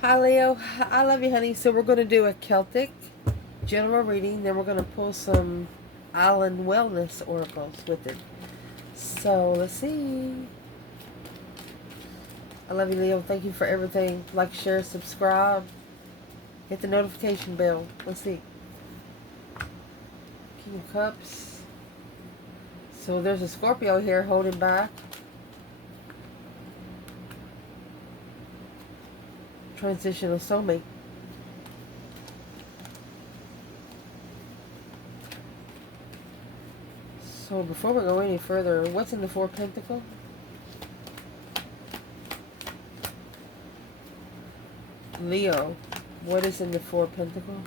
Hi Leo, I love you honey. So we're going to do a Celtic general reading, then we're going to pull some island wellness oracles with it. So let's see. I love you Leo, thank you for everything. Like, share, subscribe, hit the notification bell. Let's see. King of Cups. So there's a Scorpio here holding back. Transitional soulmate. So before we go any further, what's in the Four Pentacles? Leo, what is in the Four Pentacles?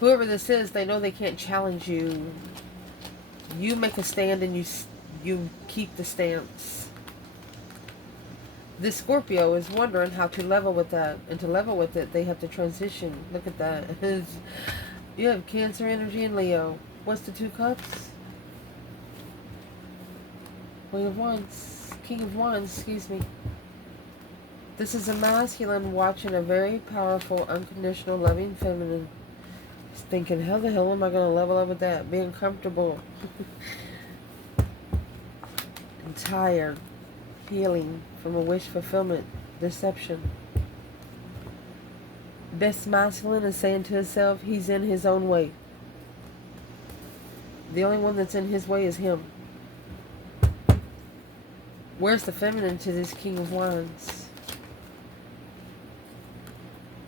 Whoever this is, they know they can't challenge you. You make a stand and you keep the stance. This Scorpio is wondering how to level with that. And to level with it, they have to transition. Look at that. You have Cancer energy in Leo. What's the Two Cups? Queen of Wands. King of Wands, excuse me. This is a masculine watching a very powerful, unconditional, loving feminine. He's thinking, how the hell am I going to level up with that? Being comfortable. And tired. Healing from a wish fulfillment. Deception. This masculine is saying to himself, he's in his own way. The only one that's in his way is him. Where's the feminine to this King of Wands?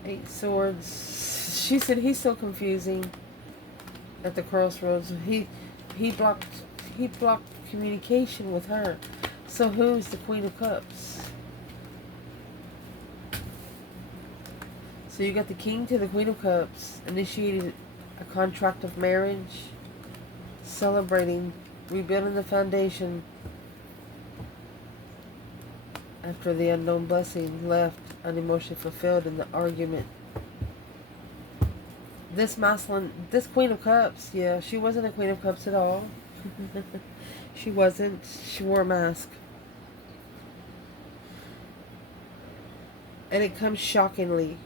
Eight Swords. She said he's so confusing at the crossroads. He blocked communication with her. So who's the Queen of Cups? So you got the King to the Queen of Cups, initiated a contract of marriage, celebrating, rebuilding the foundation after the unknown blessing left unemotionally fulfilled in the argument. This Queen of Cups, yeah, she wasn't a Queen of Cups at all. She wasn't. She wore a mask. And it comes shockingly.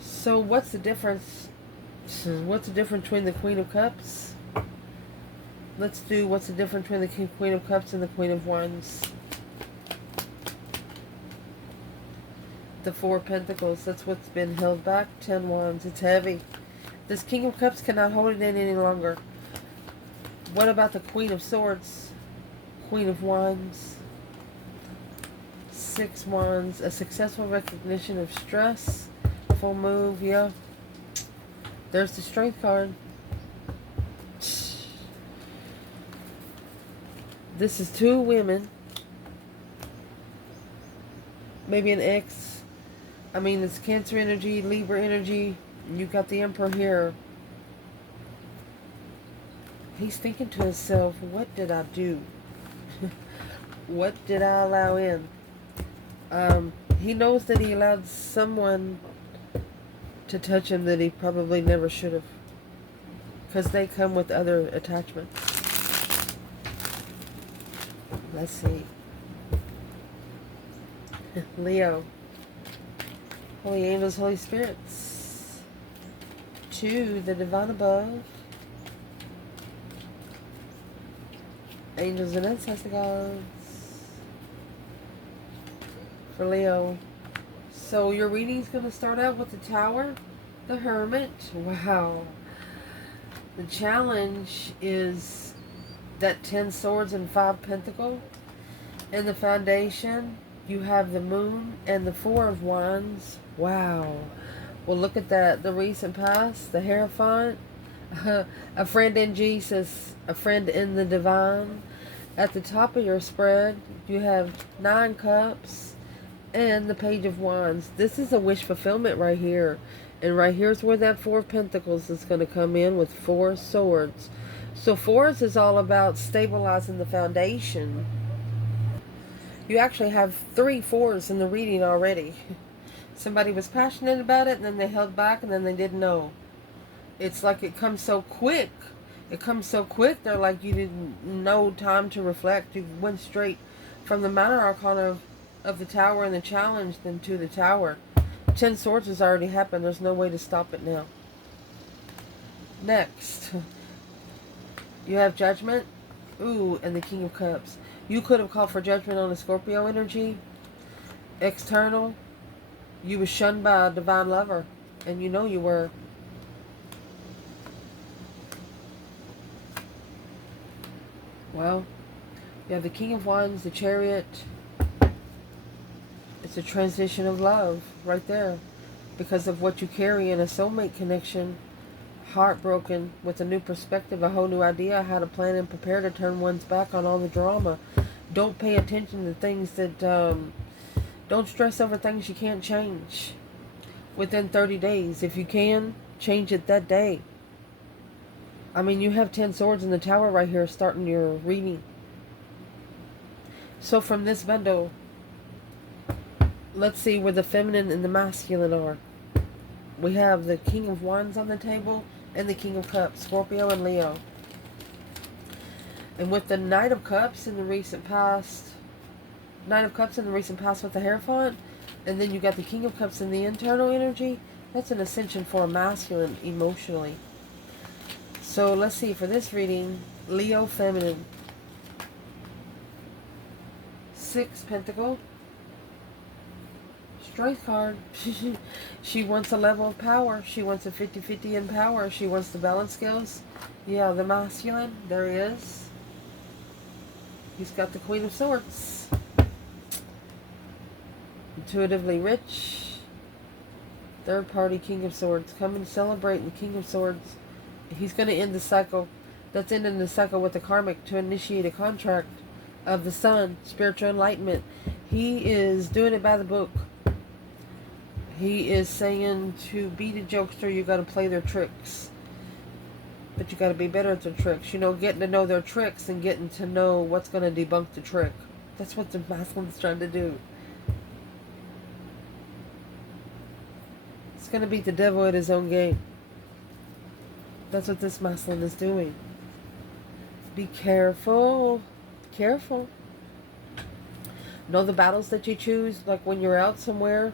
So what's the difference? What's the difference between the Queen of Cups? Let's do what's the difference between the Queen of Cups and the Queen of Wands. The Four Pentacles, that's what's been held back. 10 Wands, it's heavy. This King of Cups cannot hold it in any longer. What about the Queen of Swords? Queen of Wands. 6 Wands, a successful recognition of stress. Full move, yeah. There's the Strength card. This is 2 women. Maybe an ex. I mean, it's Cancer energy, Libra energy. You got the Emperor here. He's thinking to himself, what did I do? What did I allow in? He knows that he allowed someone to touch him that he probably never should have. Because they come with other attachments. Let's see. Leo. Holy angels, Holy Spirits. 2, the divine above. Angels and ancestor gods. For Leo. So your reading's going to start out with the Tower, the Hermit. Wow. The challenge is that 10 Swords and 5 Pentacles. In the foundation, you have the Moon and the 4 of Wands. Wow. Well, look at that. The recent past, the Hierophant, a friend in Jesus, a friend in the divine. At the top of your spread, you have 9 Cups and the Page of Wands. This is a wish fulfillment right here. And right here's where that 4 of Pentacles is going to come in with 4 Swords. So 4s is all about stabilizing the foundation. You actually have 3 4s in the reading already. Somebody was passionate about it, and then they held back, and then they didn't know. It's like it comes so quick. It comes so quick, they're like you didn't no time to reflect. You went straight from the Minor Arcana of the Tower and the challenge then to the Tower. 10 Swords has already happened. There's no way to stop it now. Next, you have Judgment. Ooh, and the King of Cups. You could have called for judgment on the Scorpio energy. External. You were shunned by a divine lover. And you know you were. Well, you have the King of Wands, the Chariot. It's a transition of love right there. Because of what you carry in a soulmate connection. Heartbroken with a new perspective, a whole new idea how to plan and prepare to turn one's back on all the drama. Don't pay attention to things that, don't stress over things you can't change within 30 days. If you can, change it that day. I mean, you have 10 Swords in the Tower right here starting your reading. So from this bundle, let's see where the feminine and the masculine are. We have the King of Wands on the table and the King of Cups, Scorpio and Leo. And with the Knight of Cups in the recent past, Knight of Cups in the recent past with the Hierophant, and then you got the King of Cups in the internal energy, that's an ascension for a masculine emotionally. So let's see, for this reading, Leo feminine. 6 Pentacle. Strength card. She wants a level of power. She wants a 50-50 in power. She wants the balance skills. Yeah, the masculine. There he is. He's got the Queen of Swords. Intuitively rich. Third party King of Swords. Come and celebrate the King of Swords. He's going to end the cycle. That's ending the cycle with the karmic to initiate a contract of the sun. Spiritual enlightenment. He is doing it by the book. He is saying to beat a jokester, you got to play their tricks. But you got to be better at their tricks. You know, getting to know their tricks and getting to know what's going to debunk the trick. That's what the masculine's trying to do. It's going to beat the devil at his own game. That's what this masculine is doing. Be careful. Careful. Know the battles that you choose. Like when you're out somewhere.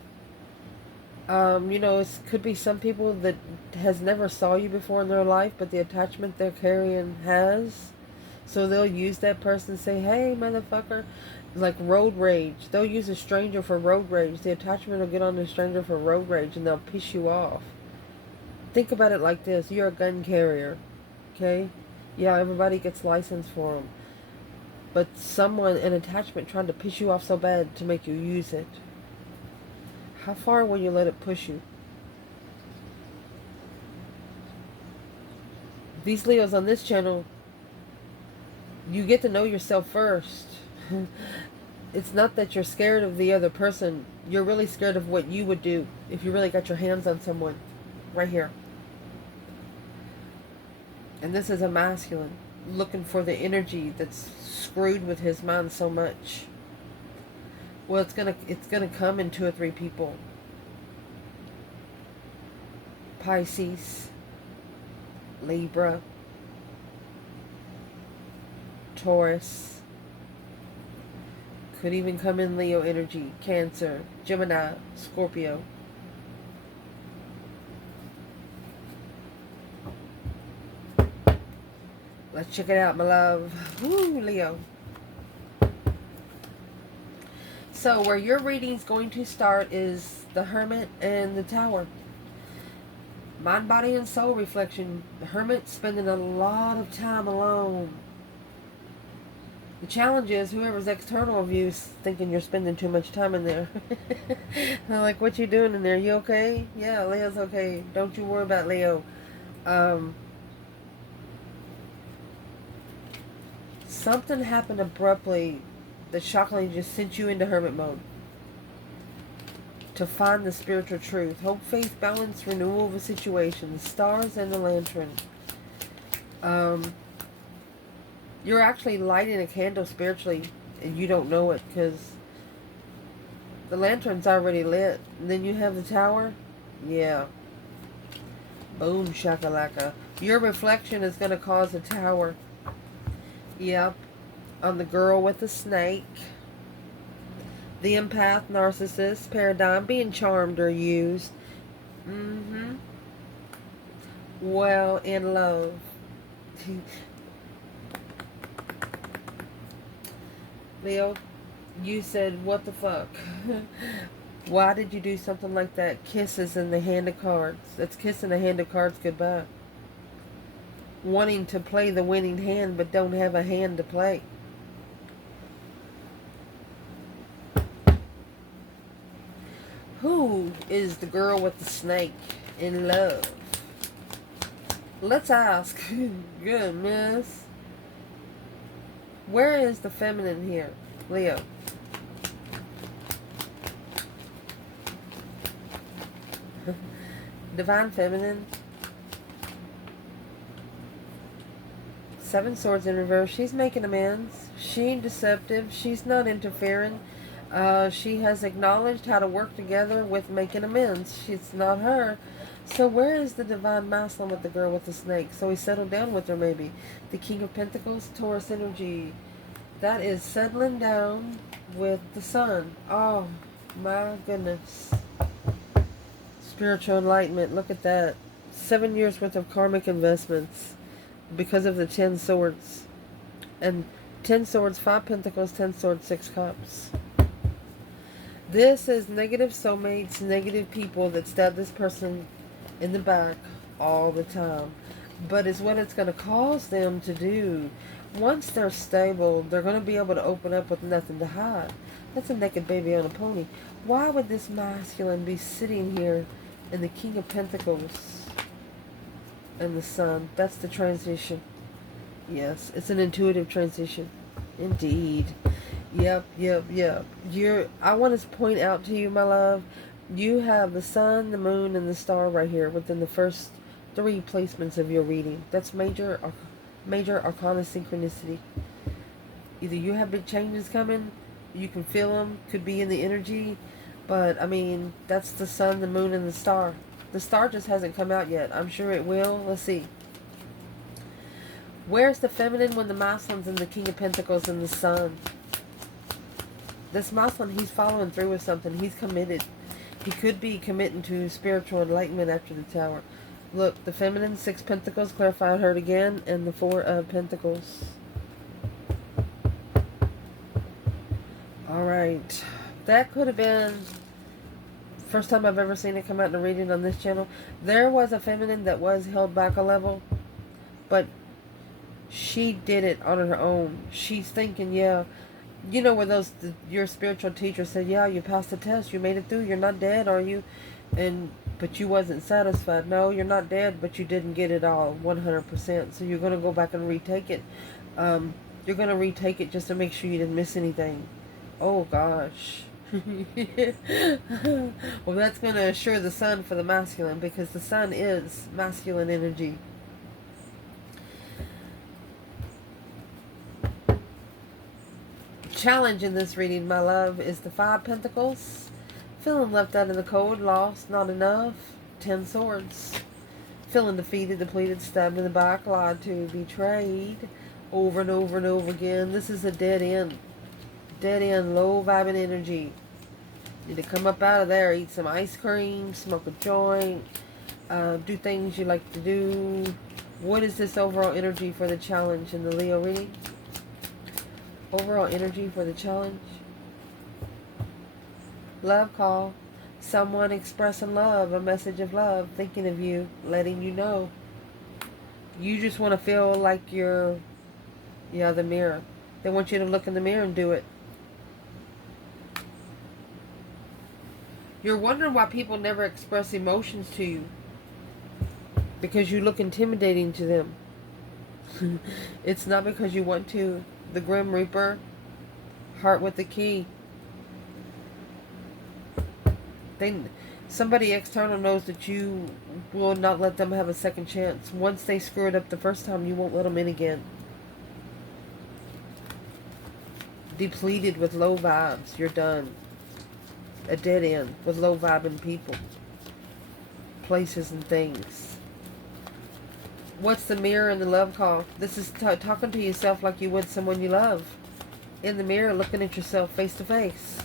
You know, it could be some people that has never saw you before in their life, but the attachment they're carrying has. So they'll use that person and say, hey, motherfucker. Like road rage. They'll use a stranger for road rage. The attachment will get on the stranger for road rage and they'll piss you off. Think about it like this. You're a gun carrier. Okay? Yeah, everybody gets license for them. But someone, an attachment, trying to piss you off so bad to make you use it. How far will you let it push you? These Leos on this channel, you get to know yourself first. It's not that you're scared of the other person. You're really scared of what you would do if you really got your hands on someone. Right here. And this is a masculine looking for the energy that's screwed with his mind so much. Well, it's gonna come in 2 or 3 people. Pisces, Libra, Taurus. Could even come in Leo energy, Cancer, Gemini, Scorpio. Let's check it out, my love. Woo, Leo. So where your reading's going to start is the Hermit and the Tower. Mind, body, and soul reflection. The Hermit spending a lot of time alone. The challenge is whoever's external of you is thinking you're spending too much time in there. They're like, what you doing in there? You okay? Yeah, Leo's okay. Don't you worry about Leo. Something happened abruptly that shockingly just sent you into hermit mode. To find the spiritual truth. Hope, faith, balance, renewal of a situation. The stars and the lantern. You're actually lighting a candle spiritually and you don't know it because the lantern's already lit. And then you have the tower. Yeah. Boom shakalaka. Your reflection is going to cause a tower. Yep. On the girl with the snake. The empath, narcissist, paradigm, being charmed or used. Well, in love. Leo, you said, what the fuck? Why did you do something like that? Kisses in the hand of cards. That's kissing the hand of cards goodbye. Wanting to play the winning hand, but don't have a hand to play. Who is the girl with the snake in love? Let's ask. Goodness. Where is the feminine here, Leo? Divine feminine. Seven swords in reverse. She's making amends. She ain't deceptive. She's not interfering. She has acknowledged how to work together with making amends. It's not her. So where is the divine masculine with the girl with the snake? So he settled down with her maybe. The King of Pentacles, Taurus energy. That is settling down with the sun. Oh my goodness. Spiritual enlightenment. Look at that. 7 years worth of karmic investments because of the 10 swords. And 10 swords, 5 pentacles, 10 swords, 6 cups. This is negative soulmates, negative people that stab this person in the back all the time. But it's what it's going to cause them to do. Once they're stable, they're going to be able to open up with nothing to hide. That's a naked baby on a pony. Why would this masculine be sitting here in the King of Pentacles and the Sun? That's the transition. Yes, it's an intuitive transition. Indeed. Yep. I want to point out to you, my love, you have the sun, the moon, and the star right here within the first 3 placements of your reading. That's major arcana synchronicity. Either you have big changes coming, you can feel them, could be in the energy, but I mean, that's the sun, the moon, and the star. The star just hasn't come out yet. I'm sure it will. Let's see. Where's the feminine when the masculine's in the King of Pentacles and the sun? This masculine, he's following through with something. He's committed. He could be committing to spiritual enlightenment after the Tower. Look, the feminine, 6 pentacles, clarified her again, and the 4 of pentacles. Alright. That could have been first time I've ever seen it come out in a reading on this channel. There was a feminine that was held back a level, but she did it on her own. She's thinking, yeah, you know, where your spiritual teacher said, yeah, you passed the test, you made it through, you're not dead, are you? But you wasn't satisfied. No, you're not dead, but you didn't get it all 100%. So you're going to go back and retake it. You're going to retake it just to make sure you didn't miss anything. Oh, gosh. Well, that's going to assure the sun for the masculine, because the sun is masculine energy. Challenge in this reading, my love, is the 5 pentacles. Feeling left out in the cold, lost, not enough. 10 swords. Feeling defeated, depleted, stabbed in the back, lied to, betrayed. Over and over and over again. This is a dead end. Dead end, low vibing energy. Need to come up out of there, eat some ice cream, smoke a joint, do things you like to do. What is this overall energy for the challenge in the Leo reading? Overall energy for the challenge. Love call. Someone expressing love, a message of love, thinking of you, letting you know. You just want to feel like you're, yeah, the mirror. They want you to look in the mirror and do it. You're wondering why people never express emotions to you. Because you look intimidating to them. It's not because you want to. The Grim Reaper, heart with the key. Somebody external knows that you will not let them have a second chance. Once they screw it up the first time, you won't let them in again. Depleted with low vibes, you're done. A dead end with low vibing people, places and things. What's the mirror and the love call? This is talking to yourself like you would someone you love. In the mirror, looking at yourself face to face.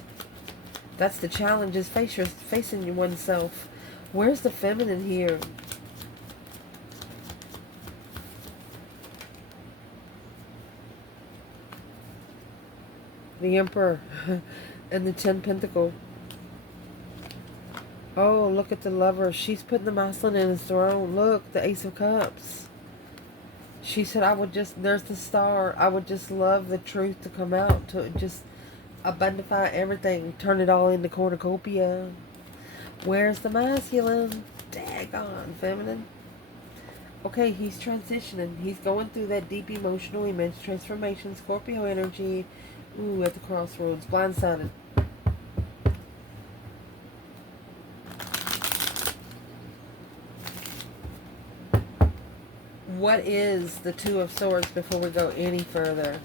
That's the challenge, is facing oneself. Where's the feminine here? The Emperor and the 10 Pentacles. Oh, look at the Lover. She's putting the masculine in his throne. Look, the Ace of Cups. She said, I would just, there's the Star. I would just love the truth to come out, to just abundify everything. Turn it all into cornucopia. Where's the masculine? Daggone feminine. Okay, he's transitioning. He's going through that deep emotional image transformation. Scorpio energy. Ooh, at the crossroads. Blindsided. What is the Two of Swords before we go any further?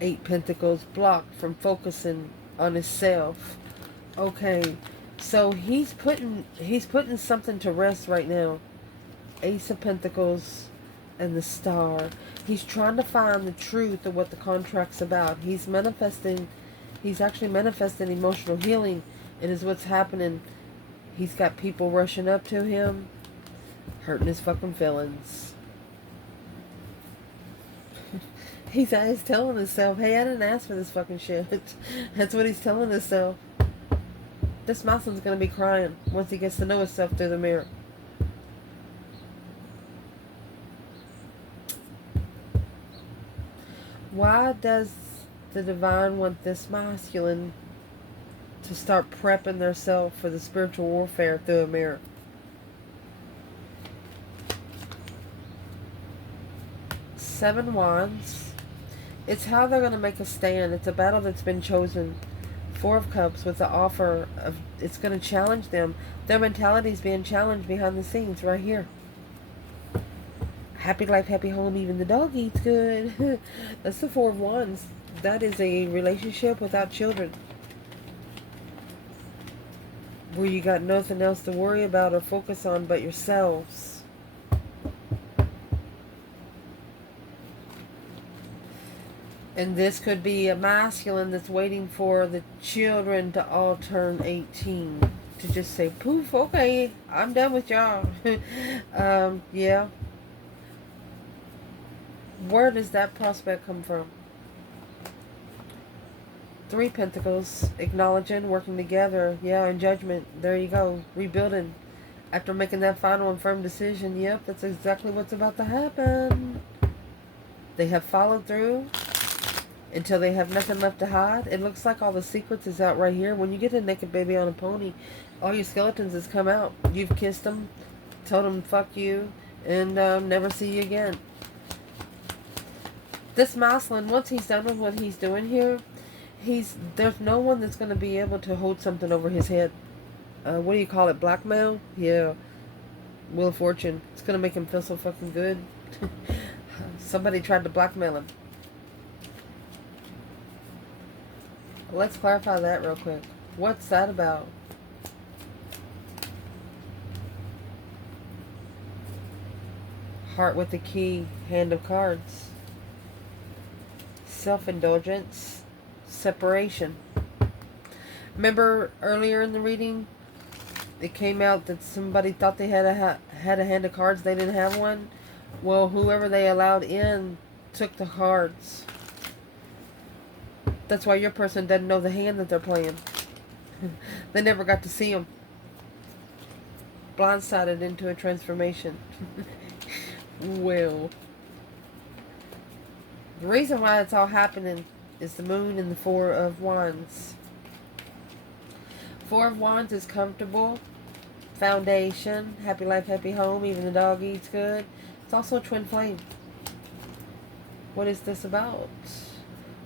Eight Pentacles, blocked from focusing on himself. Okay, so he's putting something to rest right now. Ace of Pentacles and the Star. He's trying to find the truth of what the contract's about. He's manifesting. He's actually manifesting emotional healing. It is what's happening. He's got people rushing up to him, hurting his fucking feelings. He's telling himself, hey, I didn't ask for this fucking shit. That's what he's telling himself. This masculine's going to be crying once he gets to know himself through the mirror. Why does the divine want this masculine to start prepping themselves for the spiritual warfare through a mirror? Seven Wands. It's how they're going to make a stand. It's a battle that's been chosen. Four of Cups with the offer of, it's going to challenge them. Their mentality is being challenged behind the scenes right here. Happy life, happy home, even the dog eats good. That's the Four of Wands. That is a relationship without children, where you got nothing else to worry about or focus on but yourselves. And this could be a masculine that's waiting for the children to all turn 18 to just say, poof, okay, I'm done with y'all. Yeah. Where does that prospect come from? Three Pentacles, acknowledging, working together. Yeah, in judgment. There you go. Rebuilding. After making that final and firm decision. Yep, that's exactly what's about to happen. They have followed through until they have nothing left to hide. It looks like all the secrets is out right here. When you get a naked baby on a pony, all your skeletons has come out. You've kissed them, told them fuck you, and never see you again. This masculine, once he's done with what he's doing here, there's no one that's going to be able to hold something over his head. What do you call it? Blackmail? Yeah. Wheel of Fortune. It's going to make him feel so fucking good. Somebody tried to blackmail him. Let's clarify that real quick. What's that about? Heart with the key. Hand of cards. Self-indulgence. Separation. Remember earlier in the reading, it came out that somebody thought they had a hand of cards. They didn't have one. Well, whoever they allowed in took the cards. That's why your person doesn't know the hand that they're playing. They never got to see them. Blindsided into a transformation. Well, the reason why it's all happening is the moon and the Four of Wands. Four of Wands is comfortable, foundation, happy life, happy home, even the dog eats good. It's also a twin flame. What is this about?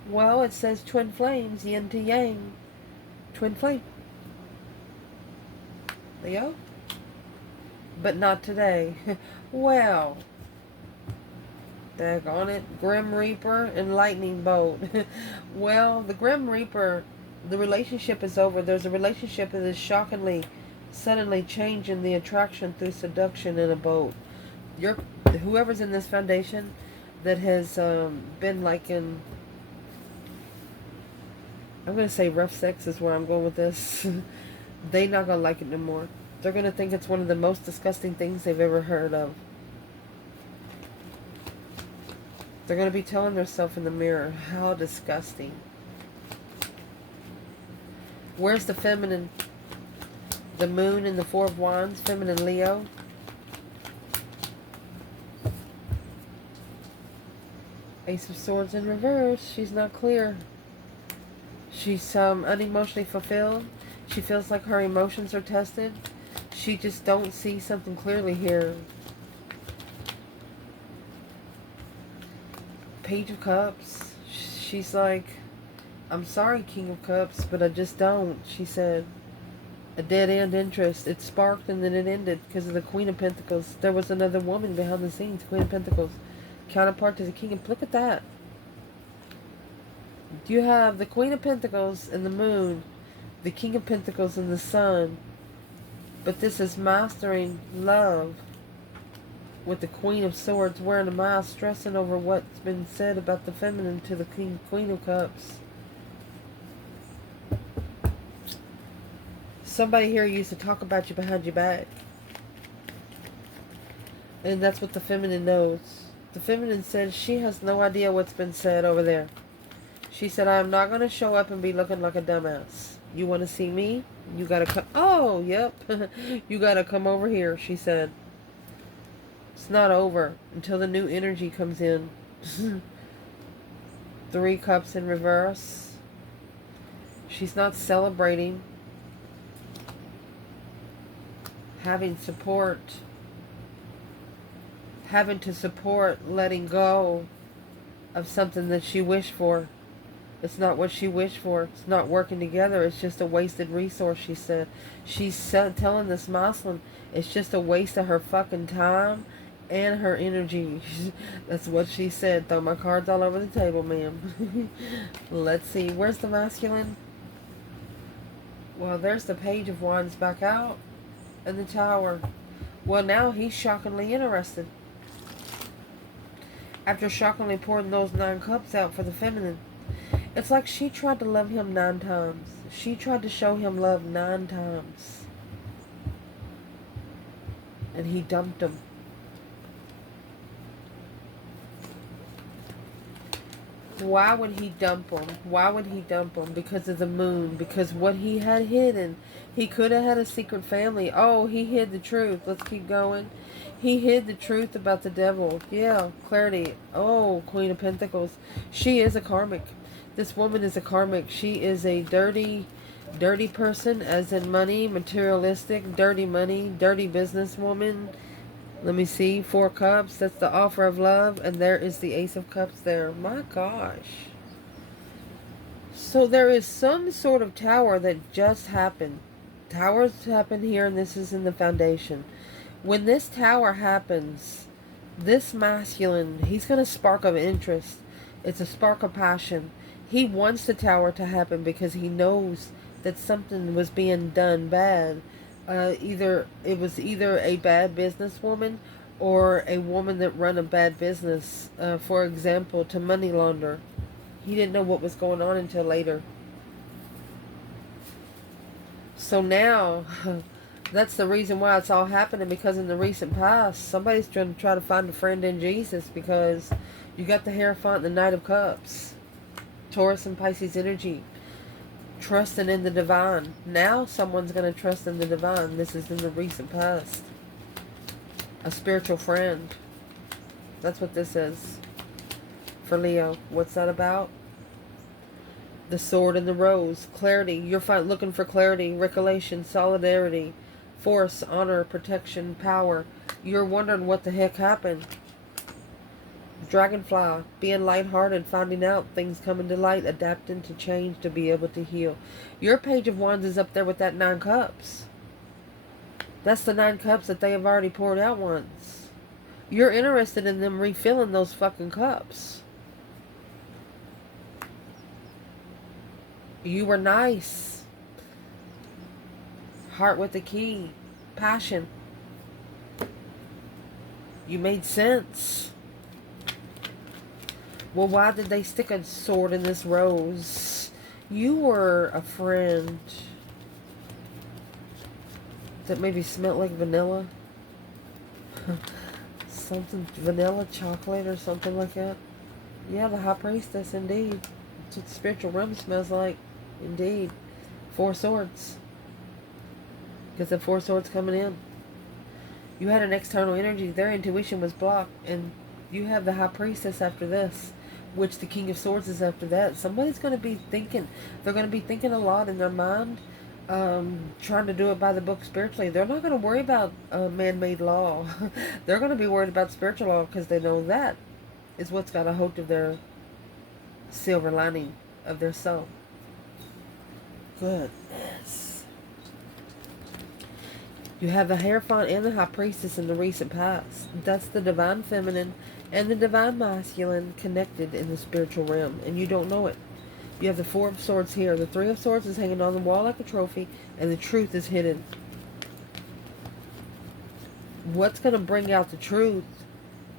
Well, it says twin flames, yin to yang. Twin flame. Leo? But not today. Well, daggone it. Grim Reaper and Lightning Bolt. Well, the Grim Reaper The relationship is over. There's a relationship that is shockingly, suddenly changing the attraction through seduction in a boat. Whoever's in this foundation that has been like in, I'm going to say rough sex is where I'm going with this. They not going to like it no more. They're going to think it's one of the most disgusting things they've ever heard of. They're going to be telling themselves in the mirror, how disgusting. Where's the feminine? The moon and the Four of Wands, feminine Leo. Ace of Swords in reverse. She's not clear. She's unemotionally fulfilled. She feels like her emotions are tested. She just don't see something clearly here. Page of Cups. She's like, I'm sorry, King of Cups, but I just don't, she said. A dead-end interest. It sparked and then it ended because of the Queen of Pentacles. There was another woman behind the scenes, Queen of Pentacles. Counterpart to the King of... Look at that. You have the Queen of Pentacles and the Moon, the King of Pentacles and the Sun. But this is mastering love with the Queen of Swords wearing a mask, stressing over what's been said about the feminine to the Queen of Cups. Somebody here used to talk about you behind your back. And that's what the feminine knows. The feminine says she has no idea what's been said over there. She said, I am not going to show up and be looking like a dumbass. You want to see me? You got to come. Oh, yep. You got to come over here, she said. It's not over until the new energy comes in. 3 cups in reverse. She's not celebrating. Having support. Having to support letting go of something that she wished for. It's not what she wished for. It's not working together. It's just a wasted resource, she said. She's telling this Muslim it's just a waste of her fucking time and her energy. That's what she said. Throw my cards all over the table, ma'am. Let's see. Where's the masculine? Well, there's the Page of Wands back out. And the Tower. Well, now he's shockingly interested. After shockingly pouring those 9 cups out for the feminine. It's like she tried to love him 9 times. She tried to show him love 9 times. And he dumped him. Why would he dump him? Why would he dump him? Because of the moon. Because what he had hidden. He could have had a secret family. Oh, he hid the truth. Let's keep going. He hid the truth about the devil. Yeah, clarity. Oh, Queen of Pentacles. She is a karmic. This woman is a karmic. She is a dirty person, as in money, materialistic, dirty money, dirty businesswoman. Let me see. 4 cups. That's the offer of love. And there is the Ace of Cups there. My gosh. So there is some sort of tower that just happened. Towers happen here, and this is in the foundation. When this tower happens, this masculine, he's going to spark of interest. It's a spark of passion. He wants the tower to happen because he knows that something was being done bad. It was either a bad businesswoman or a woman that run a bad business, for example, to money launder. He didn't know what was going on until later. So now, that's the reason why it's all happening, because in the recent past, somebody's trying to find a friend in Jesus, because you got the Hierophant and the Knight of Cups. Taurus and Pisces energy. Trusting in the divine. Now someone's going to trust in the divine. This is in the recent past. A spiritual friend. That's what this is. For Leo. What's that about? The Sword and the Rose. Clarity. You're looking for clarity, recollection, solidarity, force, honor, protection, power. You're wondering what the heck happened. Dragonfly. Being lighthearted, finding out things coming to light, adapting to change to be able to heal. Your Page of Wands is up there with that 9 cups. That's the 9 cups that they have already poured out once. You're interested in them refilling those fucking cups. You were nice. Heart with the key. Passion. You made sense. Well, why did they stick a sword in this rose? You were a friend that maybe smelled like vanilla. Something, vanilla chocolate or something like that. Yeah, the High Priestess, indeed. That's what the spiritual realm smells like. Indeed. 4 swords. Because the 4 swords coming in. You had an external energy. Their intuition was blocked. And you have the High Priestess after this. Which the King of Swords is after that. Somebody's going to be thinking. They're going to be thinking a lot in their mind. Trying to do it by the book spiritually. They're not going to worry about man-made law. They're going to be worried about spiritual law. Because they know that is what's got a hold of their silver lining of their soul. Goodness. You have the Hierophant and the High Priestess in the recent past. That's the Divine Feminine and the Divine Masculine connected in the spiritual realm. And you don't know it. You have the 4 of Swords here. The 3 of Swords is hanging on the wall like a trophy. And the truth is hidden. What's going to bring out the truth?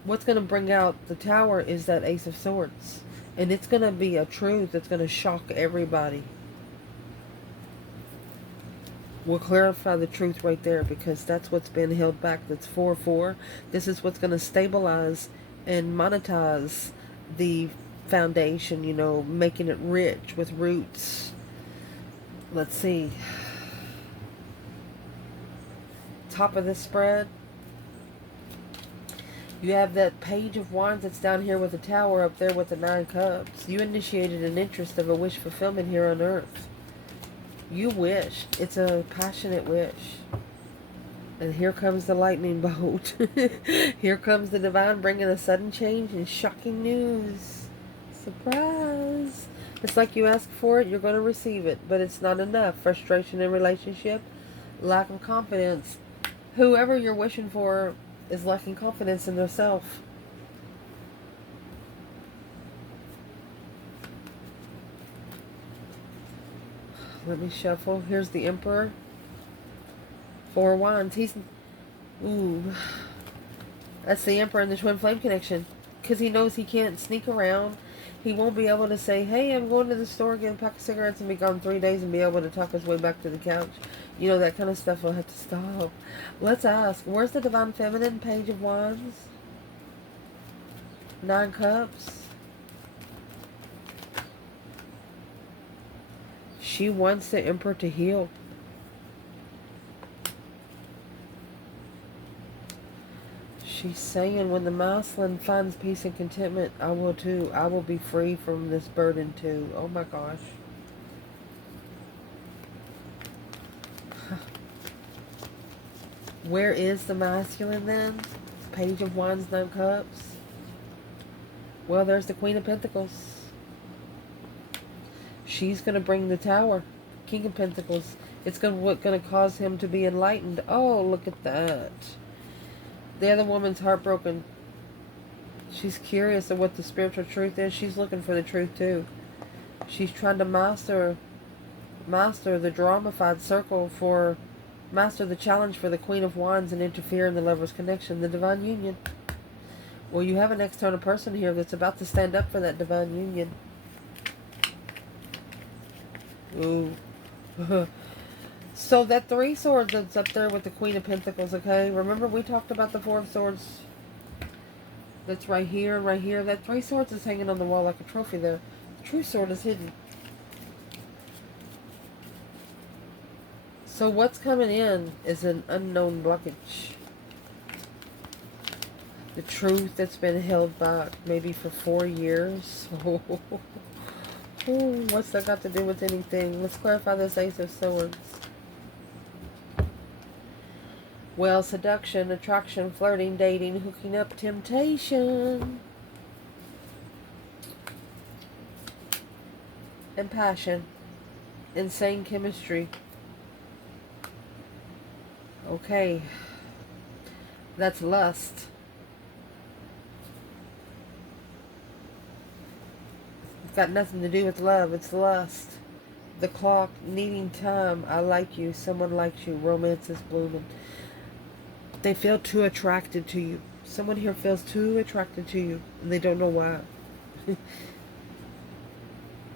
What's going to bring out the Tower is that Ace of Swords. And it's going to be a truth that's going to shock everybody. We'll clarify the truth right there because that's what's been held back. That's 4-4. This is what's going to stabilize and monetize the foundation, you know, making it rich with roots. Let's see. Top of this spread. You have that Page of Wands that's down here with the Tower up there with the 9 Cups. You initiated an interest of a wish fulfillment here on Earth. You wish. It's a passionate wish. And here comes the lightning bolt. Here comes the divine bringing a sudden change and shocking news. Surprise. It's like you ask for it, you're going to receive it. But it's not enough. Frustration in relationship. Lack of confidence. Whoever you're wishing for is lacking confidence in themselves. Let me shuffle. Here's the Emperor. 4 of Wands. He's... Ooh. That's the Emperor and the Twin Flame connection. Because he knows he can't sneak around. He won't be able to say, hey, I'm going to the store, get a pack of cigarettes, and be gone 3 days and be able to talk his way back to the couch. You know, that kind of stuff will have to stop. Let's ask, where's the Divine Feminine? Page of Wands. 9 Cups. She wants the Emperor to heal. She's saying, when the masculine finds peace and contentment, I will too. I will be free from this burden too. Oh my gosh. Where is the masculine then? Page of Wands, 9 Cups. Well, there's the Queen of Pentacles. She's going to bring the Tower. King of Pentacles. It's going to cause him to be enlightened. Oh, look at that. The other woman's heartbroken. She's curious of what the spiritual truth is. She's looking for the truth too. She's trying to master the dramified circle for... Master the challenge for the Queen of Wands and interfere in the lover's connection, the divine union. Well, you have an external person here that's about to stand up for that divine union. Ooh. So that 3 swords that's up there with the Queen of Pentacles, okay? Remember we talked about the 4 of Swords that's right here and right here. That 3 swords is hanging on the wall like a trophy there. The true sword is hidden. So what's coming in is an unknown blockage. The truth that's been held back maybe for 4 years. Ooh, what's that got to do with anything? Let's clarify this Ace of Swords. Well, seduction, attraction, flirting, dating, hooking up, temptation. And passion. Insane chemistry. Okay. That's lust. It's got nothing to do with love. It's lust. The clock, needing time. I like you. Someone likes you. Romance is blooming. They feel too attracted to you. Someone here feels too attracted to you, and they don't know why.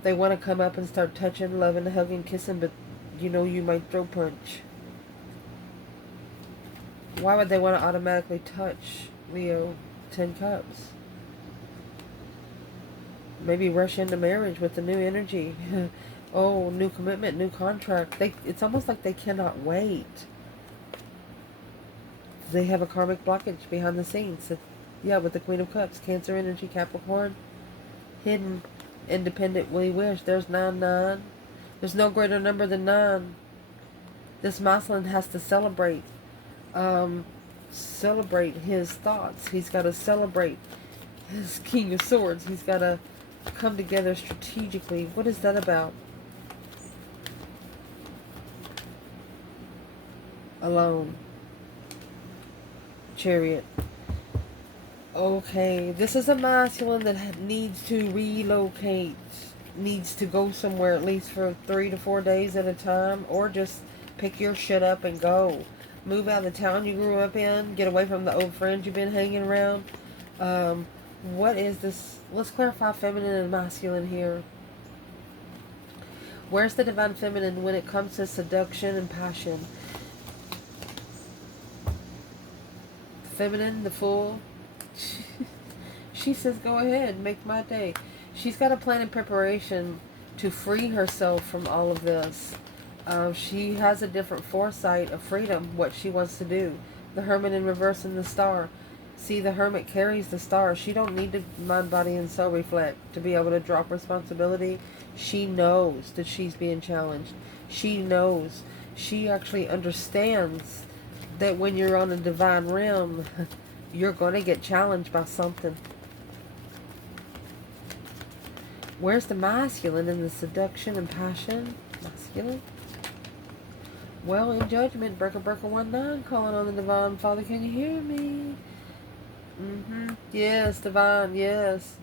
They want to come up and start touching, loving, hugging, kissing, but you know you might throw punch. Why would they want to automatically touch, Leo? 10 Cups. Maybe rush into marriage with the new energy. Oh, new commitment, new contract. It's almost like they cannot wait. They have a karmic blockage behind the scenes. Yeah, with the Queen of Cups. Cancer energy, Capricorn. Hidden, independent, will you wish. There's 9-9. There's no greater number than 9. This masculine has to celebrate. Celebrate his thoughts. He's got to celebrate his King of Swords. He's got to come together strategically. What is that about? Alone. Chariot. Okay, this is a masculine that needs to relocate. Needs to go somewhere at least for 3 to 4 days at a time, or just pick your shit up and go. Move out of the town you grew up in. Get away from the old friends you've been hanging around. What is this? Let's clarify feminine and masculine here. Where's the divine feminine when it comes to seduction and passion? Feminine, the Fool. She says, go ahead, make my day. She's got a plan and preparation to free herself from all of this. She has a different foresight of freedom, what she wants to do. The Hermit in reverse and the Star. See, the Hermit carries the Star. She don't need to mind, body, and soul reflect to be able to drop responsibility. She knows that she's being challenged. She knows. She actually understands that when you're on a divine realm, you're going to get challenged by something. Where's the masculine in the seduction and passion? Masculine? Well, in judgment, Breaker 19, calling on the divine. Father, can you hear me? Yes, divine, yes.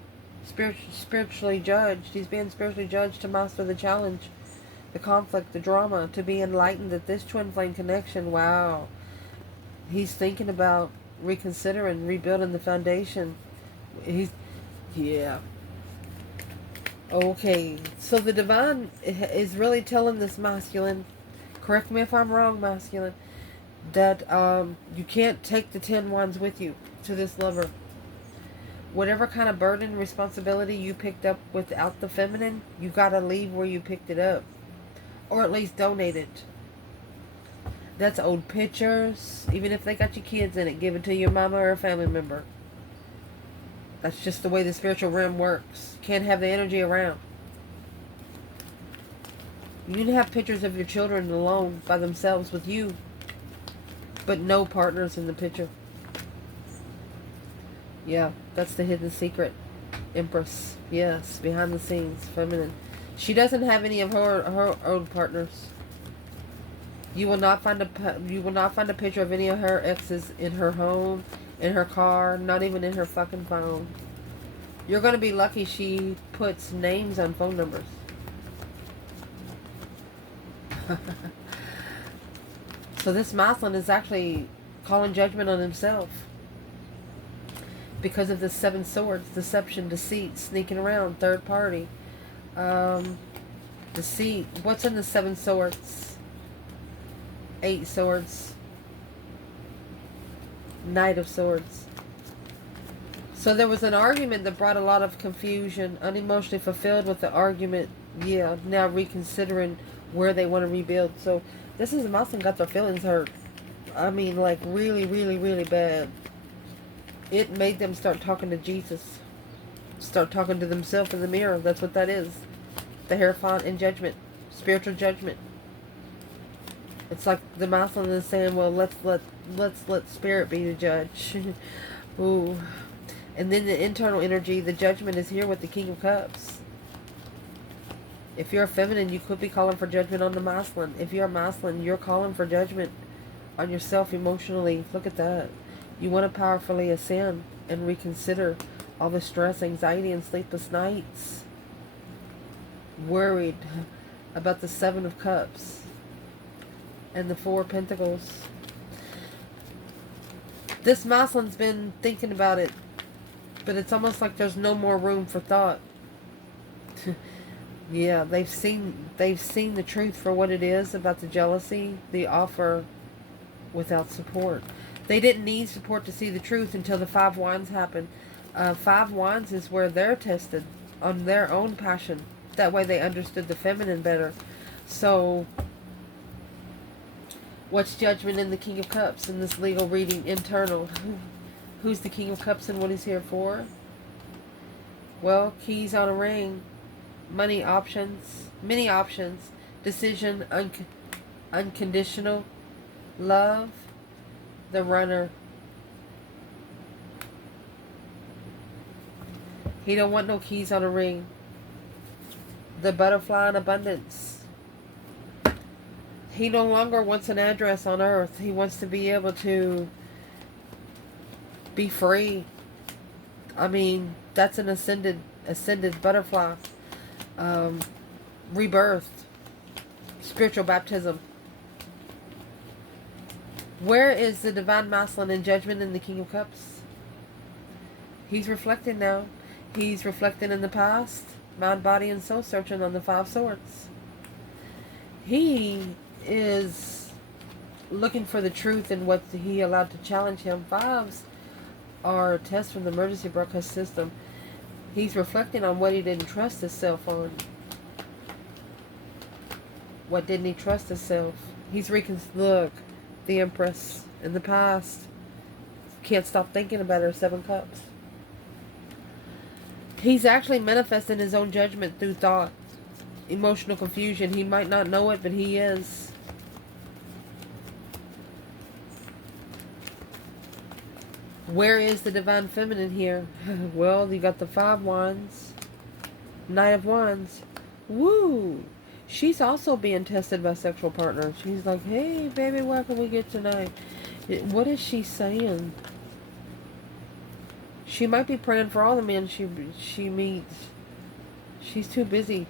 Spiritually judged. He's being spiritually judged to master the challenge, the conflict, the drama, to be enlightened at this twin flame connection. Wow. He's thinking about reconsidering, rebuilding the foundation. Yeah. Okay, so the divine is really telling this masculine, correct me if I'm wrong, masculine, that you can't take the 10 wands with you to this lover. Whatever kind of burden and responsibility you picked up without the feminine, you got to leave where you picked it up. Or at least donate it. That's old pictures. Even if they got your kids in it, give it to your mama or a family member. That's just the way the spiritual realm works. Can't have the energy around. You can have pictures of your children alone by themselves with you, but no partners in the picture. Yeah, that's the hidden secret. Empress. Yes, behind the scenes, feminine. She doesn't have any of her old partners. You will not find a picture of any of her exes in her home, in her car, not even in her fucking phone. You're going to be lucky she puts names on phone numbers. So this masculine is actually calling judgment on himself. Because of the 7 swords, deception, deceit, sneaking around, third party. Deceit. What's in the 7 swords? 8 swords. Knight of Swords. So there was an argument that brought a lot of confusion, unemotionally fulfilled with the argument. Yeah, now reconsidering where they want to rebuild. So this is a masculine got their feelings hurt. I mean, like really, really, really bad. It made them start talking to Jesus. Start talking to themselves in the mirror. That's what that is. The Hierophant in judgment. Spiritual judgment. It's like the masculine is saying, well, let's let spirit be the judge. Ooh. And then the internal energy, the judgment is here with the King of Cups. If you're a feminine, you could be calling for judgment on the masculine. If you're a masculine, you're calling for judgment on yourself emotionally. Look at that. You want to powerfully ascend and reconsider all the stress, anxiety, and sleepless nights. Worried. about the Seven of Cups and the Four of Pentacles. This masculine's been thinking about it, but it's almost like there's no more room for thought. Yeah, they've seen the truth for what it is about the jealousy, the offer without support. They didn't need support to see the truth until the Five Wands happened. Five Wands is where they're tested on their own passion. That way they understood the feminine better. So, what's Judgment in the King of Cups in this legal reading? Internal. Who's the King of Cups and what he's here for? Well, keys on a ring. Money options. Many options. Decision. Unconditional. Love. The Runner. He don't want no keys on a ring. The Butterfly in Abundance. He no longer wants an address on earth. He wants to be able to be free. I mean, that's an ascended butterfly. Rebirth. Spiritual baptism. Where is the Divine Masculine in Judgment in the King of Cups? He's reflecting now. He's reflecting in the past. Mind, body, and soul searching on the Five Swords. He is looking for the truth in what he allowed to challenge him. Fives are a test from the emergency broadcast system. He's reflecting on what he didn't trust himself on. What didn't he trust himself? He's look, the Empress in the past. Can't stop thinking about her. Seven Cups. He's actually manifesting his own judgment through thought. Emotional confusion. He might not know it, but he is. Where is the Divine Feminine here? Well, you got the Five Wands. Knight of Wands. Woo! She's also being tested by sexual partners. She's like, hey, baby, what can we get tonight? What is she saying? She might be praying for all the men she meets. She's too busy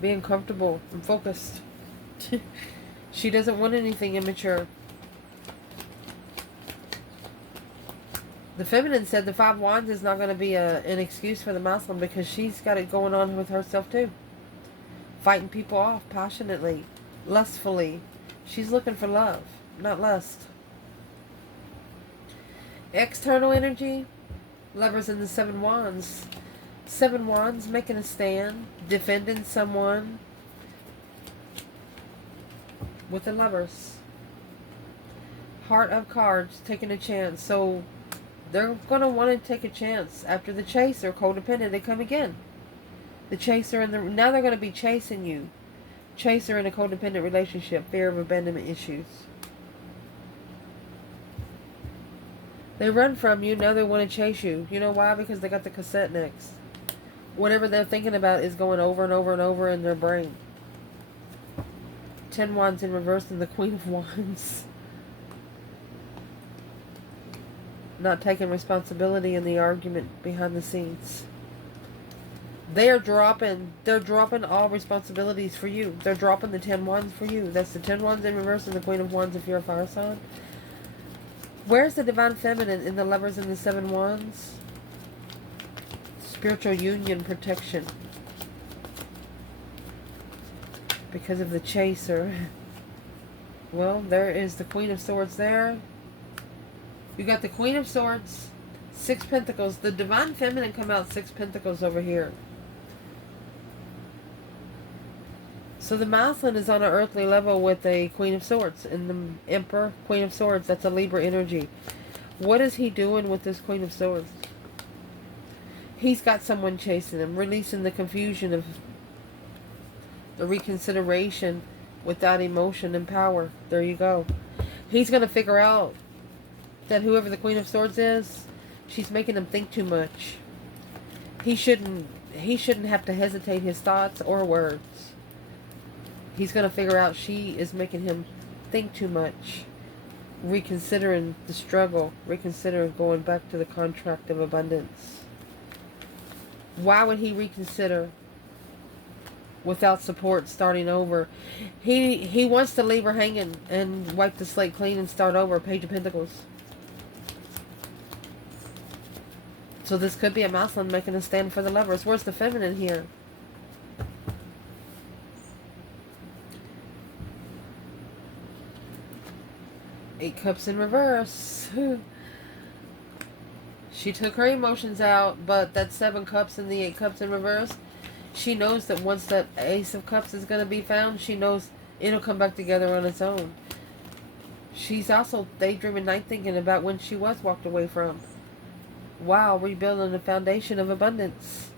being comfortable and focused. She doesn't want anything immature. The Feminine said the Five Wands is not going to be an excuse for the masculine because she's got it going on with herself too. Fighting people off passionately, lustfully. She's looking for love, not lust. External energy, Lovers in the Seven Wands. Seven Wands, making a stand, defending someone with the Lovers. Heart of Cards, taking a chance. So they're going to want to take a chance. After the Chaser, codependent, they come again. The Chaser and now they're going to be chasing you. Chaser in a codependent relationship, fear of abandonment issues. They run from you, now they want to chase you. You know why? Because they got the cassette next. Whatever they're thinking about is going over and over and over in their brain. 10 Wands in reverse and the Queen of Wands. Not taking responsibility in the argument behind the scenes. They're dropping all responsibilities for you. They're dropping the 10 Wands for you. That's the 10 Wands in reverse and the Queen of Wands if you're a fire sign. Where's the Divine Feminine in the Lovers and the Seven Wands? Spiritual union, protection. Because of the Chaser. Well, there is the Queen of Swords there. You got the Queen of Swords, Six Pentacles. The Divine Feminine come out Six Pentacles over here. So the masculine is on an earthly level with a Queen of Swords. And the Emperor, Queen of Swords, that's a Libra energy. What is he doing with this Queen of Swords? He's got someone chasing him, releasing the confusion of the reconsideration without emotion and power. There you go. He's going to figure out that whoever the Queen of Swords is, she's making him think too much. He shouldn't have to hesitate his thoughts or words. He's going to figure out she is making him think too much. Reconsidering the struggle. Reconsidering going back to the contract of abundance. Why would he reconsider? without support, starting over. He wants to leave her hanging and wipe the slate clean and start over. Page of Pentacles. So this could be a masculine making a stand for the lovers. Where's the feminine here? Eight Cups in reverse. She took her emotions out, but that 7 Cups and the 8 Cups in reverse, she knows that once that Ace of Cups is going to be found, she knows it'll come back together on its own. She's also daydreaming, night thinking about when she was walked away from. Wow, rebuilding the foundation of abundance.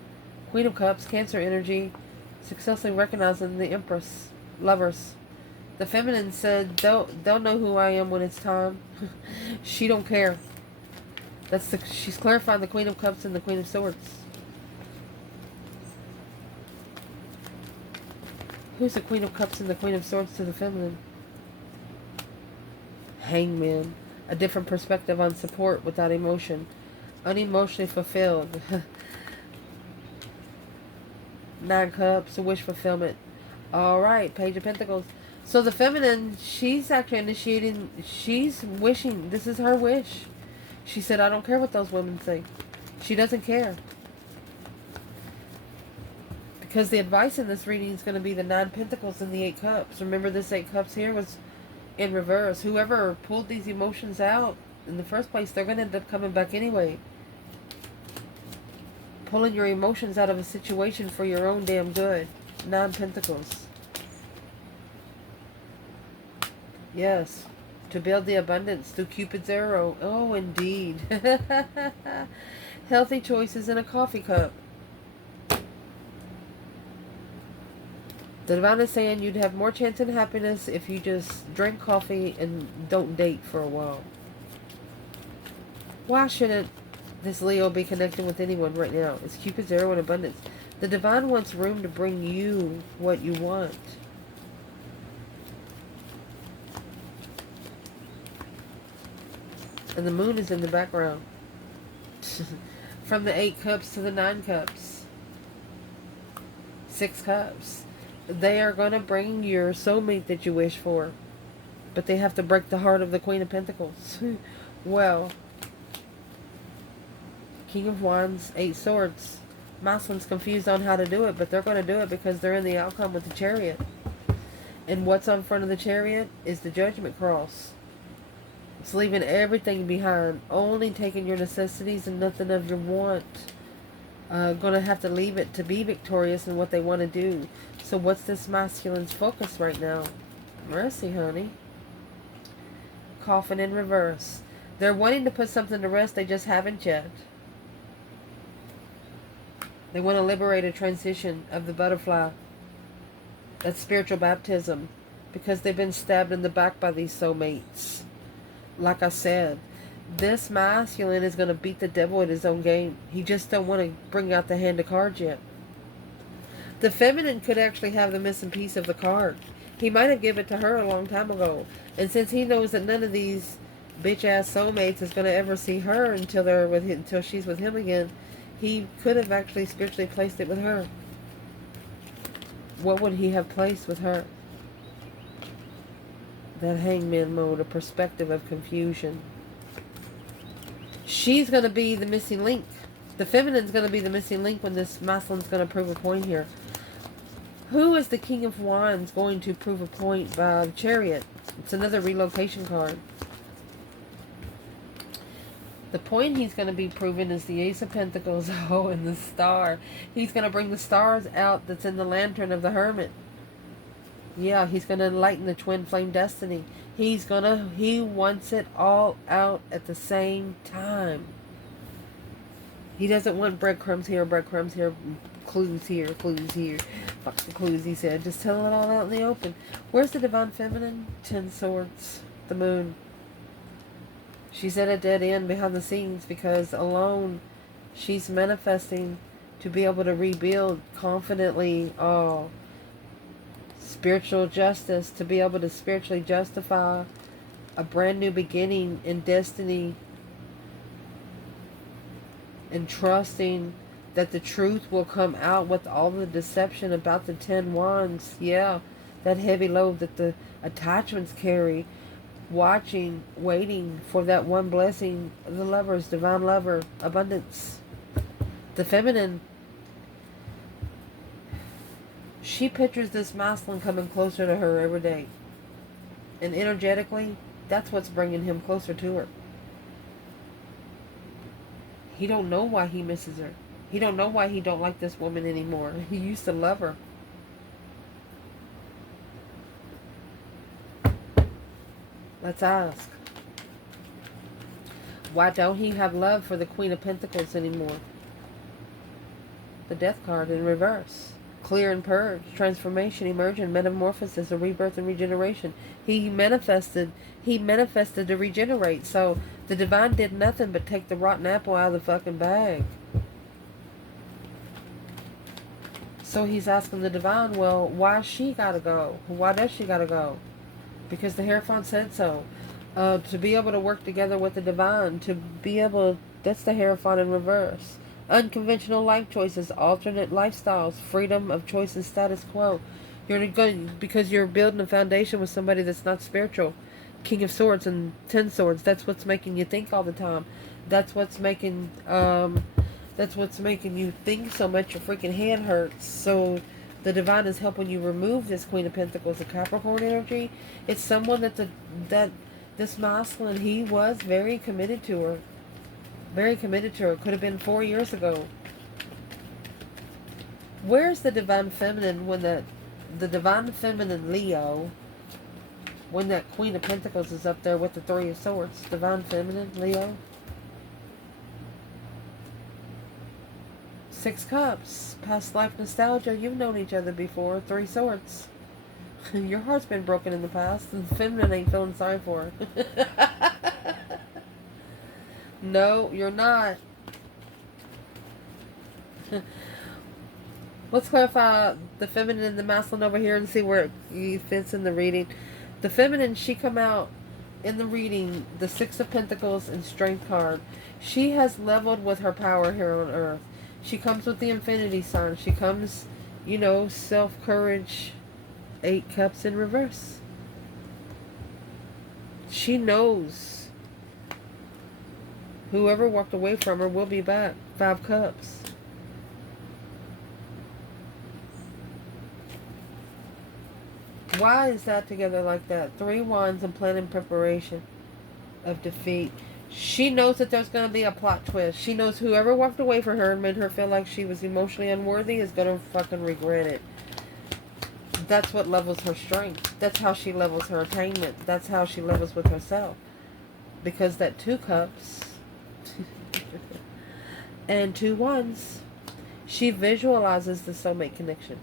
Queen of Cups, Cancer energy, successfully recognizing the Empress. Lovers. The feminine said, they'll know who I am when it's time. She don't care. She's clarifying the Queen of Cups and the Queen of Swords. Who's the Queen of Cups and the Queen of Swords to the feminine? Hangman. A different perspective on support without emotion. Unemotionally fulfilled. 9 Cups, a wish fulfillment. Alright, Page of Pentacles. So the feminine, she's actually initiating, she's wishing, this is her wish. She said, I don't care what those women think. She doesn't care. Because the advice in this reading is going to be the 9 Pentacles and the 8 Cups. Remember, this 8 Cups here was in reverse. Whoever pulled these emotions out in the first place, they're going to end up coming back anyway. Pulling your emotions out of a situation for your own damn good. 9 Pentacles. Yes. To build the abundance through Cupid's arrow. Oh, indeed. Healthy choices in a coffee cup. The divine is saying you'd have more chance in happiness if you just drink coffee and don't date for a while. Why shouldn't this Leo be connecting with anyone right now? It's Cupid's arrow in abundance. The divine wants room to bring you what you want. And the moon is in the background. From the 8 Cups to the 9 Cups. 6 Cups. They are going to bring your soulmate that you wish for. But they have to break the heart of the Queen of Pentacles. Well. King of Wands, 8 Swords. Masculine's confused on how to do it, but they're going to do it because they're in the outcome with the Chariot. And what's on front of the Chariot is the Judgment Cross. It's leaving everything behind. Only taking your necessities and nothing of your want. Going to have to leave it to be victorious in what they want to do. So what's this masculine's focus right now? Mercy, honey. Coffin in reverse. They're wanting to put something to rest. They just haven't yet. They want to liberate a transition of the butterfly. That's spiritual baptism. Because they've been stabbed in the back by these soulmates. Like I said, this masculine is going to beat the devil at his own game. He just don't want to bring out the hand of cards yet. The feminine could actually have the missing piece of the card. He might have given it to her a long time ago. And since he knows that none of these bitch-ass soulmates is going to ever see her until they're with him, until she's with him again, he could have actually spiritually placed it with her. What would he have placed with her? That hangman mode, a perspective of confusion. She's going to be the missing link. The feminine's going to be the missing link when this masculine's going to prove a point here. Who is the King of Wands going to prove a point by the Chariot? It's another relocation card. The point he's going to be proving is the Ace of Pentacles. Oh, and the Star. He's going to bring the stars out that's in the lantern of the Hermit. Yeah, he's going to enlighten the twin flame destiny. He wants it all out at the same time. He doesn't want breadcrumbs here, clues here, clues here. Fuck the clues, he said. Just tell it all out in the open. Where's the divine feminine? 10 Swords. The moon. She's at a dead end behind the scenes because alone she's manifesting to be able to rebuild confidently. Oh, spiritual justice, to be able to spiritually justify a brand new beginning in destiny and trusting that the truth will come out with all the deception about the 10 wands. Yeah, that heavy load that the attachments carry. Watching, waiting for that one blessing. The lovers, divine lover, abundance. The feminine, she pictures this masculine coming closer to her every day. And energetically, that's what's bringing him closer to her. He don't know why he misses her. He don't know why he don't like this woman anymore. He used to love her. Let's ask. Why don't he have love for the Queen of Pentacles anymore? The Death card in reverse. Clear and purge. Transformation, emergence, metamorphosis, a rebirth and regeneration. He manifested to regenerate. So the divine did nothing but take the rotten apple out of the fucking bag. So he's asking the divine, well, why she gotta go? Why does she gotta go? Because the Hierophant said so. To be able to work together with the divine, to be able, that's the Hierophant in reverse. Unconventional life choices, alternate lifestyles, freedom of choice and status quo. You're good because you're building a foundation with somebody that's not spiritual. King of Swords and 10 Swords. That's what's making you think all the time. That's what's making you think so much your freaking head hurts. So the divine is helping you remove this Queen of Pentacles, the Capricorn energy. It's someone that this masculine, he was very committed to her. Very committed to her. Could have been 4 years ago. Where's the divine feminine when the divine feminine Leo, when that Queen of Pentacles is up there with the Three of Swords? Divine feminine Leo. 6 Cups. Past life nostalgia. You've known each other before. 3 Swords. Your heart's been broken in the past. And the feminine ain't feeling sorry for her. No, you're not. Let's clarify the feminine and the masculine over here and see where it fits in the reading. The feminine, she come out in the reading, the 6 of Pentacles and Strength card. She has leveled with her power here on Earth. She comes with the Infinity sign. She comes, you know, self-courage, 8 Cups in reverse. She knows whoever walked away from her will be back. 5 Cups. Why is that together like that? 3 Wands and plan and preparation of defeat. She knows that there's going to be a plot twist. She knows whoever walked away from her and made her feel like she was emotionally unworthy is going to fucking regret it. That's what levels her strength. That's how she levels her attainment. That's how she levels with herself. Because that 2 Cups and 2 Wands, she visualizes the soulmate connection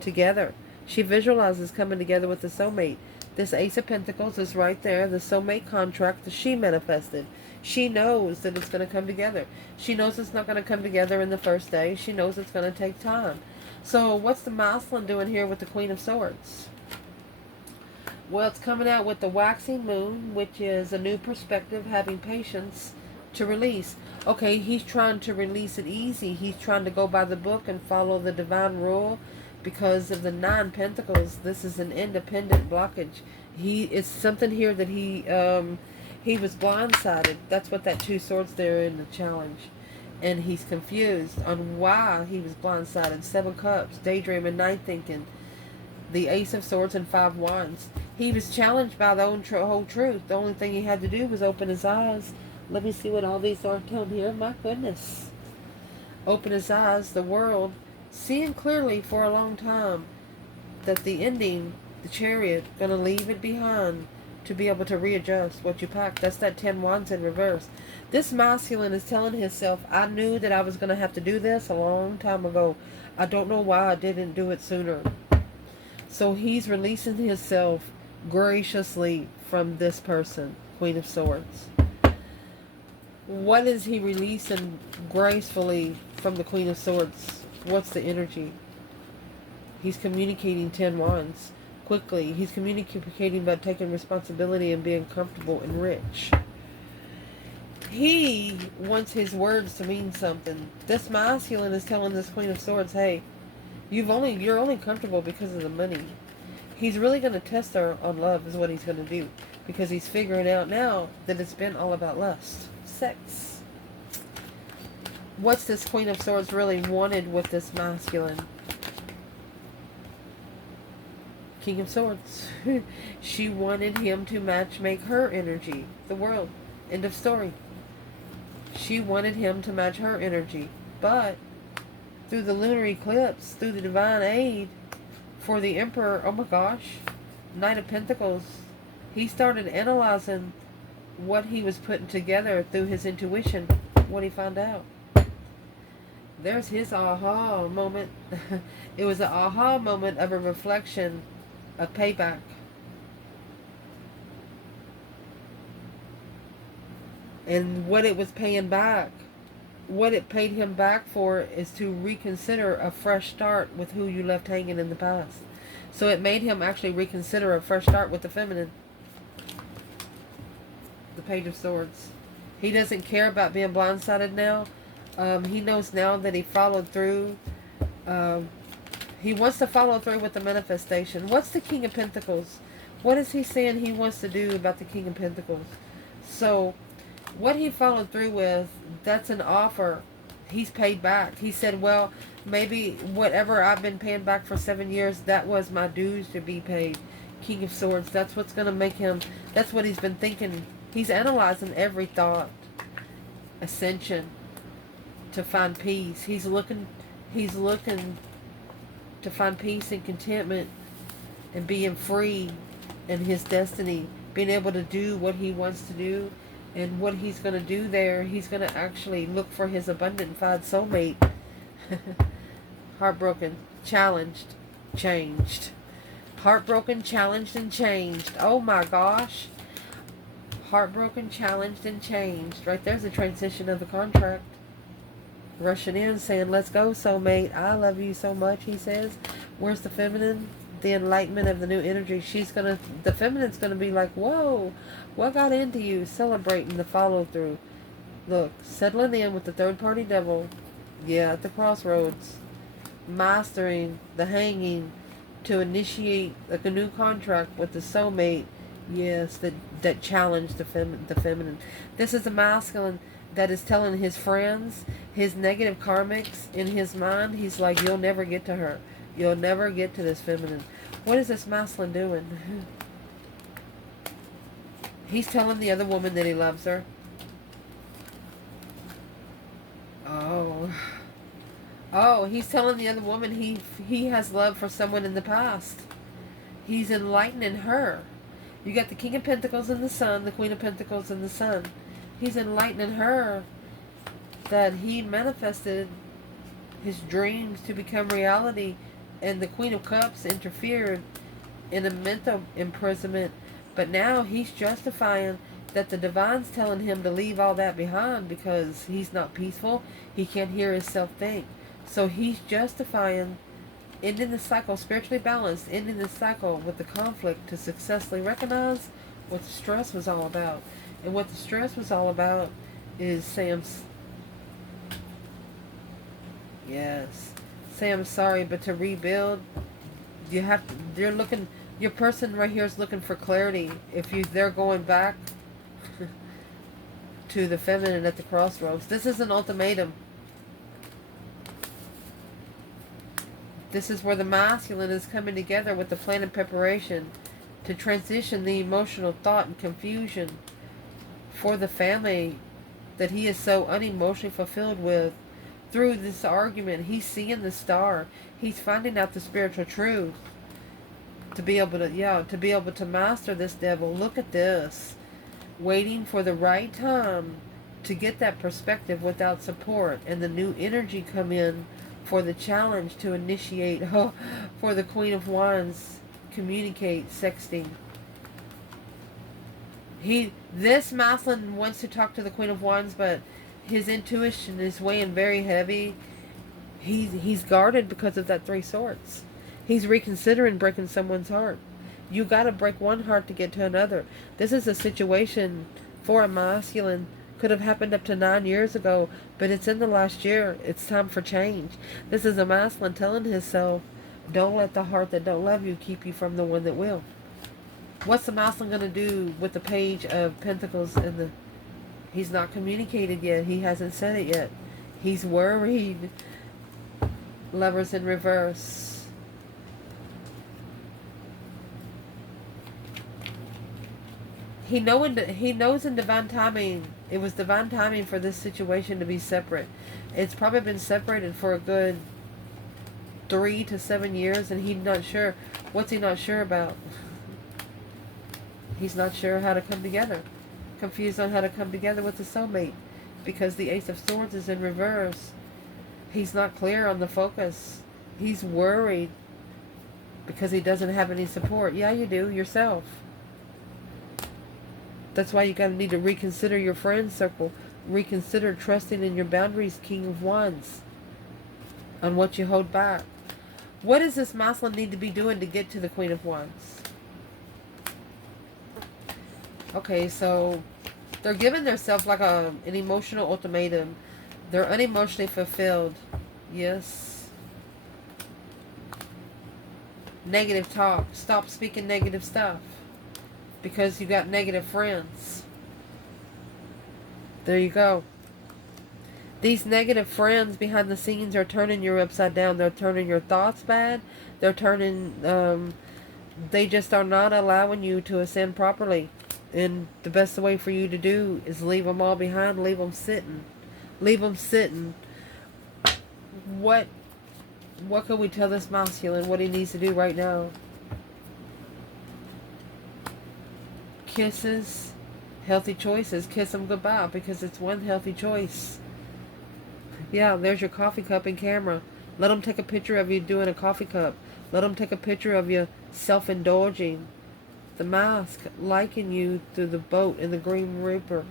together. She visualizes coming together with the soulmate. This Ace of Pentacles is right there, the soulmate contract that she manifested. She knows that it's going to come together. She knows it's not going to come together in the first day. She knows it's going to take time. So what's the masculine doing here with the Queen of Swords? Well, it's coming out with the waxing moon, which is a new perspective, having patience to release. Okay, he's trying to release it easy. He's trying to go by the book and follow the divine rule. Because of the 9 Pentacles, this is an independent blockage. It's something here that he was blindsided. That's what that 2 Swords there in the challenge. And he's confused on why he was blindsided. 7 Cups, daydreaming, night thinking. The Ace of Swords and 5 Wands. He was challenged by the whole truth. The only thing he had to do was open his eyes. Let me see what all these are telling here. My goodness. Open his eyes, the world. Seeing clearly for a long time that the ending, the Chariot, going to leave it behind to be able to readjust what you packed. That's that 10 Wands in reverse. This masculine is telling himself, I knew that I was going to have to do this a long time ago. I don't know why I didn't do it sooner. So he's releasing himself graciously from this person, Queen of Swords. What is he releasing gracefully from the Queen of Swords? What's the energy? He's communicating 10 Wands quickly. He's communicating about taking responsibility and being comfortable and rich. he wants his words to mean something. This masculine is telling this Queen of Swords, hey, you're only comfortable because of the money. He's really going to test her on love is what he's going to do. Because he's figuring out now that it's been all about lust. Sex. What's this Queen of Swords really wanted with this masculine? King of Swords. She wanted him to matchmake her energy. The world. End of story. She wanted him to match her energy. But through the lunar eclipse, through the divine aid for the Emperor, oh my gosh, Knight of Pentacles, he started analyzing what he was putting together through his intuition. What he found out. There's his aha moment. It was an aha moment of a reflection, a payback. And what it was paying back, what it paid him back for is to reconsider a fresh start with who you left hanging in the past. So it made him actually reconsider a fresh start with the feminine. The Page of Swords. He doesn't care about being blindsided now. He knows now that he followed through. He wants to follow through with the manifestation. What's the King of Pentacles? What is he saying he wants to do about the King of Pentacles? So what he followed through with, that's an offer. He's paid back. He said, well, maybe whatever I've been paying back for 7 years, that was my dues to be paid. King of Swords, that's what's going to make him, that's what he's been thinking. He's analyzing every thought. Ascension. To find peace. He's looking to find peace and contentment and being free in his destiny. Being able to do what he wants to do. And what he's going to do there, he's going to actually look for his abundant find soulmate. Heartbroken, challenged, changed. Heartbroken, challenged, and changed. Oh my gosh. Heartbroken, challenged, and changed. Right there's the transition of the contract. Rushing in, saying, let's go, soulmate. I love you so much, he says. Where's the feminine? The enlightenment of the new energy. The feminine's going to be like, whoa, what got into you? Celebrating the follow through. Look, settling in with the third party devil. Yeah, at the crossroads. Mastering the hanging to initiate like a new contract with the soulmate. Yes, that challenged the feminine. This is the masculine that is telling his friends, his negative karmics in his mind, he's like, you'll never get to her. You'll never get to this feminine. What is this masculine doing? He's telling the other woman that he loves her. Oh, he's telling the other woman he has love for someone in the past. He's enlightening her. You got the King of Pentacles and the Sun, the Queen of Pentacles and the Sun. He's enlightening her that he manifested his dreams to become reality, and the Queen of Cups interfered in a mental imprisonment. But now he's justifying that the divine's telling him to leave all that behind because he's not peaceful. He can't hear himself think. So he's justifying ending the cycle, spiritually balanced, ending the cycle with the conflict to successfully recognize what the stress was all about. And what the stress was all about is Sam's, yes, Sam's sorry, but to rebuild, you have to, your person right here is looking for clarity. They're going back to the feminine at the crossroads. This is an ultimatum. This is where the masculine is coming together with the plan of preparation to transition the emotional thought and confusion for the family that he is so unemotionally fulfilled with. Through this argument, he's seeing the star. He's finding out the spiritual truth to be able to master this devil. Look at this. Waiting for the right time to get that perspective without support, and the new energy come in for the challenge to initiate, for the Queen of Wands, communicate, sexting. This masculine wants to talk to the Queen of Wands, but his intuition is weighing very heavy. He's guarded because of that 3 swords. He's reconsidering breaking someone's heart. You got to break one heart to get to another. This is a situation for a masculine Could have happened up to 9 years ago, but it's in the last year. It's time for change. This is a masculine telling himself, don't let the heart that don't love you keep you from the one that will. What's the masculine going to do with the Page of Pentacles and the... He's not communicated yet. He hasn't said it yet. He's worried. Lovers in reverse. He knows in divine timing, it was divine timing for this situation to be separate. It's probably been separated for a good 3 to 7 years, and he's not sure. What's he not sure about? He's not sure how to come together. Confused on how to come together with the soulmate. Because the Ace of Swords is in reverse. He's not clear on the focus. He's worried because he doesn't have any support. Yeah, you do, yourself. That's why you need to reconsider your friend circle. Reconsider trusting in your boundaries, King of Wands. On what you hold back. What does this masculine need to be doing to get to the Queen of Wands? Okay, so they're giving themselves like an emotional ultimatum. They're unemotionally fulfilled. Yes. Negative talk. Stop speaking negative stuff. Because you got negative friends. There you go. These negative friends behind the scenes are turning you upside down. They're turning your thoughts bad. They're turning... they just are not allowing you to ascend properly. And the best way for you to do is leave them all behind. Leave them sitting. Leave them sitting. What can we tell this masculine what he needs to do right now? Kisses, healthy choices. Kiss them goodbye because it's one healthy choice. Yeah, there's your coffee cup and camera. Let them take a picture of you doing a coffee cup. Let them take a picture of you self-indulging. The mask liking you through the boat in the Green Reaper.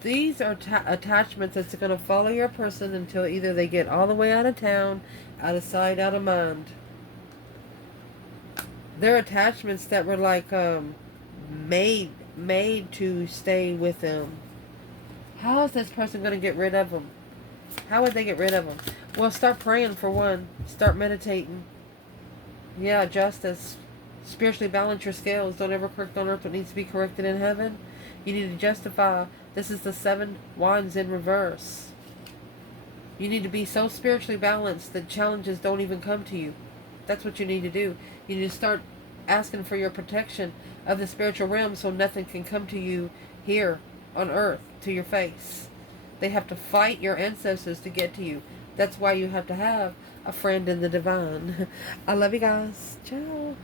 These are attachments that's going to follow your person until either they get all the way out of town, out of sight, out of mind. They're attachments that were like made to stay with them. How is this person going to get rid of them? How would they get rid of them? Well, start praying for one. Start meditating. Yeah, justice. Spiritually balance your scales. Don't ever correct on earth what needs to be corrected in heaven. You need to justify. This is the 7 wands in reverse. You need to be so spiritually balanced that challenges don't even come to you. That's what you need to do. You need to start asking for your protection of the spiritual realm so nothing can come to you here on earth to your face. They have to fight your ancestors to get to you. That's why you have to have a friend in the divine. I love you guys. Ciao.